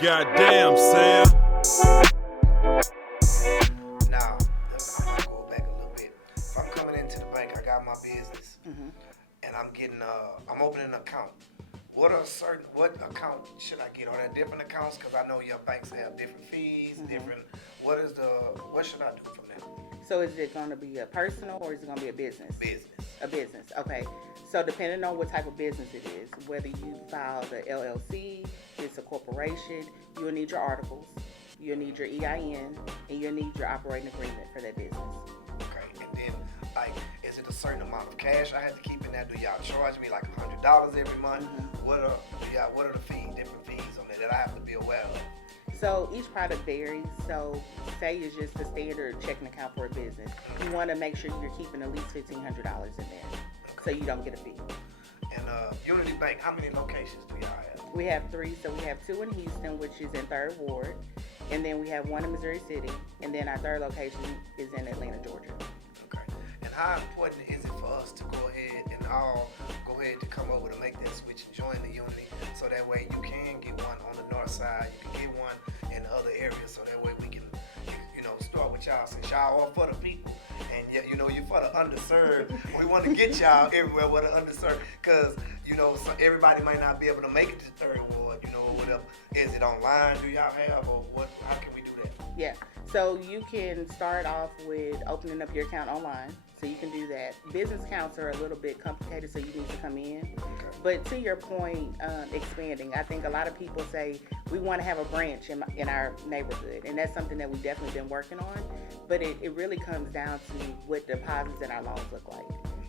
Goddamn, Sam. Now, I'm gonna go back a little bit. If I'm coming into the bank, I got my business, and I'm opening an account. What account should I get? Are there different accounts? Because I know your banks have different fees, different. What should I do from there? So is it going to be a personal or is it going to be a business? Business. A business, okay. So depending on what type of business it is, whether you file the LLC, it's a corporation, you'll need your articles, you'll need your EIN, and you'll need your operating agreement for that business. Okay, and then is it a certain amount of cash I have to keep in there? Do y'all charge me like $100 every month? What are the fees, different fees on there that I have to be aware of? So each product varies. So say it's just a standard checking account for a business. You want to make sure you're keeping at least $1,500 in there, so you don't get a fee. And Unity Bank, how many locations do y'all have? We have 3. So we have 2 in Houston, which is in 3rd Ward, and then we have 1 in Missouri City, and then our 3rd location is in Atlanta, Georgia. Okay. And how important is it for us to go ahead and all go ahead to come over to make that switch and join the Unity, so that way you can get one on the north side, you can get one in other areas, so that way we can, start with y'all, since y'all are for the people, and you're for the underserved. We want to get y'all everywhere with the underserved, because so everybody might not be able to make it to 3rd Ward, or whatever. Is it online? Do y'all have, or what? How can we do that? Yeah. So you can start off with opening up your account online. So you can do that. Business accounts are a little bit complicated, so you need to come in. Okay. But to your point, expanding, I think a lot of people say we want to have a branch in our neighborhood, and that's something that we've definitely been working on. But it really comes down to what deposits and our loans look like.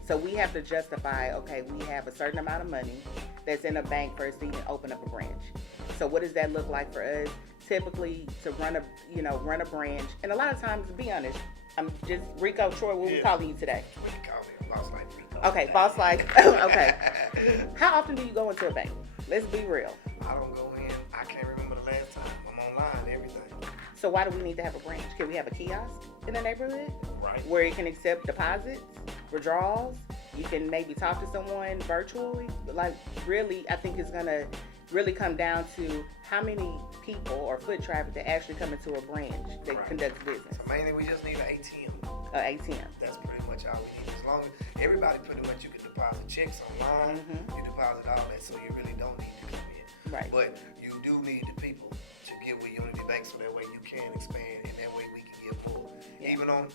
So we have to justify, okay, we have a certain amount of money that's in a bank for us to even open up a branch. So what does that look like for us? Typically, to run a branch, and a lot of times, to be honest, I'm just Rico, Troy. What we calling you today? We can call me Boss Life Rico. Okay, Boss Life. Okay. How often do you go into a bank? Let's be real. I don't go in. I can't remember the last time. I'm online, everything. So why do we need to have a branch? Can we have a kiosk in the neighborhood? Right. Where it can accept deposits, withdrawals. You can maybe talk to someone virtually. Like, really, I think it's gonna really come down to how many people or foot traffic that actually come into a branch that conducts business. So mainly we just need an ATM. ATM. That's pretty much all we need. As long as everybody pretty much, you can deposit checks online, you deposit all that, so you really don't need to come in. Right. But you do need the people to get with Unity Bank, so that way you can expand, and that way we can get more. Yeah. Even on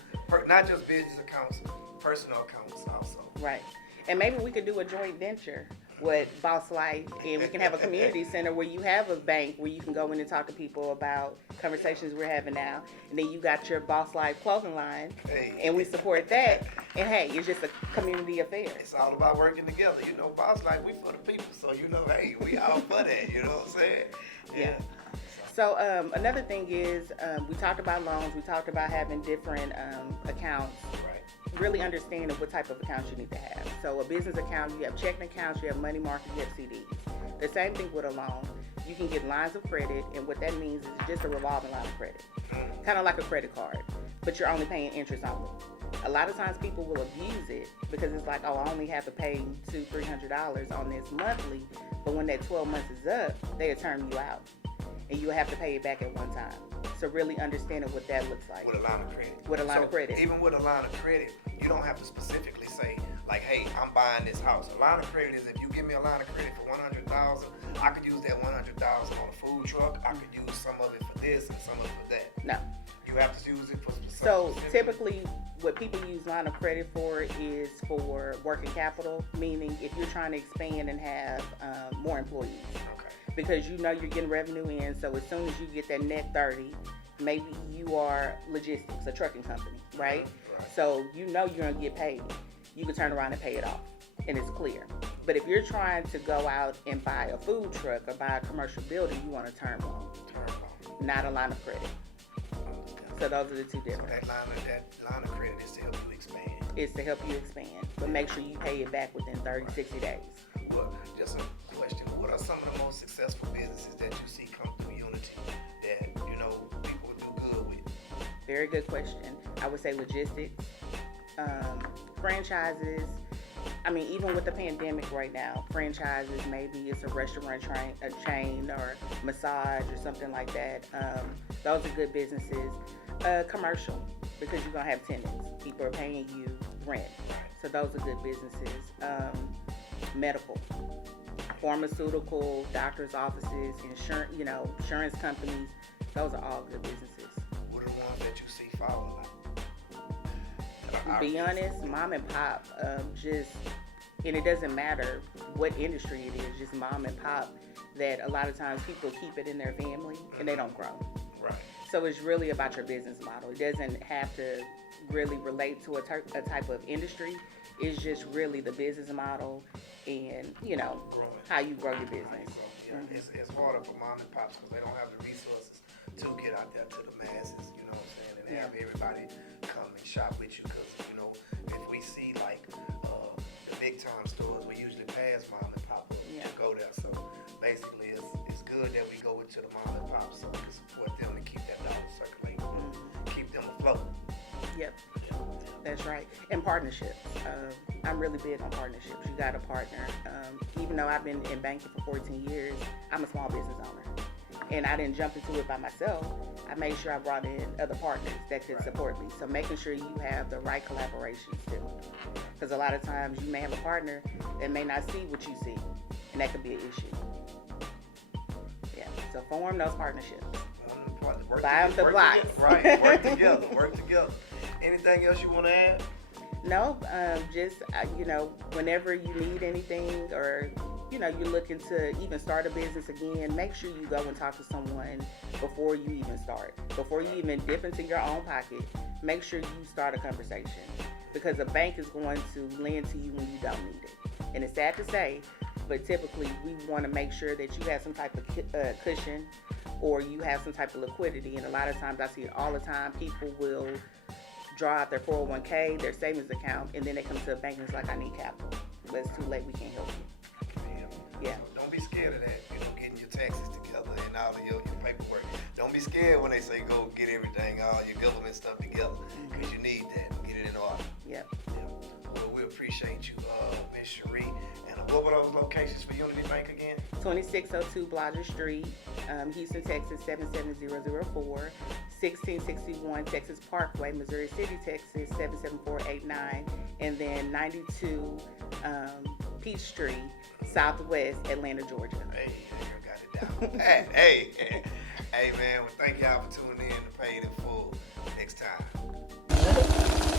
not just business accounts, personal accounts also. Right. And maybe we could do a joint venture with Boss Life, and we can have a community center where you have a bank where you can go in and talk to people about conversations we're having now, and then you got your Boss Life clothing line, and we support that, and hey, it's just a community affair. It's all about working together, Boss Life, we for the people, so hey, we all for that, you know what I'm saying? Yeah. So another thing is, we talked about loans, we talked about having different accounts. Right. Really understanding what type of accounts you need to have. So a business account, you have checking accounts, you have money market, you have CDs. The same thing with a loan. You can get lines of credit, and what that means is just a revolving line of credit. Kind of like a credit card, but you're only paying interest on it. A lot of times people will abuse it because it's like, oh, I only have to pay $200-$300 on this monthly, but when that 12 months is up, they'll term you out, and you'll have to pay it back at one time. So really understanding what that looks like. With a line of credit. With a line of credit. Even with a line of credit, you don't have to specifically say, like, hey, I'm buying this house. A line of credit is, if you give me a line of credit for $100,000, I could use that $100 on a food truck. I could use some of it for this and some of it for that. No. You have to use it for something So specific. typically what people use line of credit for is for working capital, meaning if you're trying to expand and have more employees. Okay. Because you're getting revenue in, so as soon as you get that net 30, maybe you are logistics, a trucking company, right? So you're going to get paid. You can turn around and pay it off, and it's clear. But if you're trying to go out and buy a food truck or buy a commercial building, you want a term loan, not a line of credit. So those are the two different. So that line of credit is to help you expand. It's to help you expand, but make sure you pay it back within 30, 60 days. Well, just a question. What are some of the most successful businesses that you see come through Unity that, people do good with? Very good question. I would say logistics, franchises. I mean, even with the pandemic right now, franchises, maybe it's a restaurant a chain or massage or something like that. Those are good businesses. Commercial, because you're going to have tenants. People are paying you rent. So those are good businesses. Medical, pharmaceutical, doctor's offices, insurance companies. Those are all good businesses. What are the ones that you see follow? To be honest, mom and pop, and it doesn't matter what industry it is, just mom and pop, that a lot of times people keep it in their family and they don't grow. Right. So it's really about your business model. It doesn't have to really relate to a type of industry. It's just really the business model and, Growing. how you grow your business. Yeah. Mm-hmm. It's harder for mom and pops because they don't have the resources to get out there to the masses, you know what I'm saying, and have everybody come and shop with you because, if we see like the big time stores, we usually pass mom and pop to go there. So basically it's good that we go into the mom and pop so we can support them and keep that dollar circulating, keep them afloat. Yep. That's right. And partnerships. I'm really big on partnerships. You got a partner. Even though I've been in banking for 14 years, I'm a small business owner. And I didn't jump into it by myself. I made sure I brought in other partners that could support me. So making sure you have the right collaborations too. Because a lot of times you may have a partner that may not see what you see. And that could be an issue. Yeah. So form those partnerships. Buy them the blocks. Right. Work together. Anything else you want to add? No, just, whenever you need anything or, you're looking to even start a business again, make sure you go and talk to someone before you even start. Before you even dip into your own pocket, make sure you start a conversation because a bank is going to lend to you when you don't need it. And it's sad to say, but typically we want to make sure that you have some type of cushion or you have some type of liquidity. And a lot of times I see it all the time. People will draw out their 401k, their savings account, and then they come to a bank and it's like, I need capital. But it's too late, we can't help you. Yeah. So don't be scared of that, getting your taxes together and all of your paperwork. Don't be scared when they say go get everything, all your government stuff together, because you need that. Get it in order. Yep. Well, we appreciate you, Ms. Sheri. And what were those locations for Unity Bank again? 2602 Blodgett Street, Houston, Texas, 77004. 1661 Texas Parkway, Missouri City, Texas, 77489. And then 92 Peachtree, Southwest, Atlanta, Georgia. Hey, you got it down. hey, man, well, thank y'all for tuning in to Paid in Full. Next time.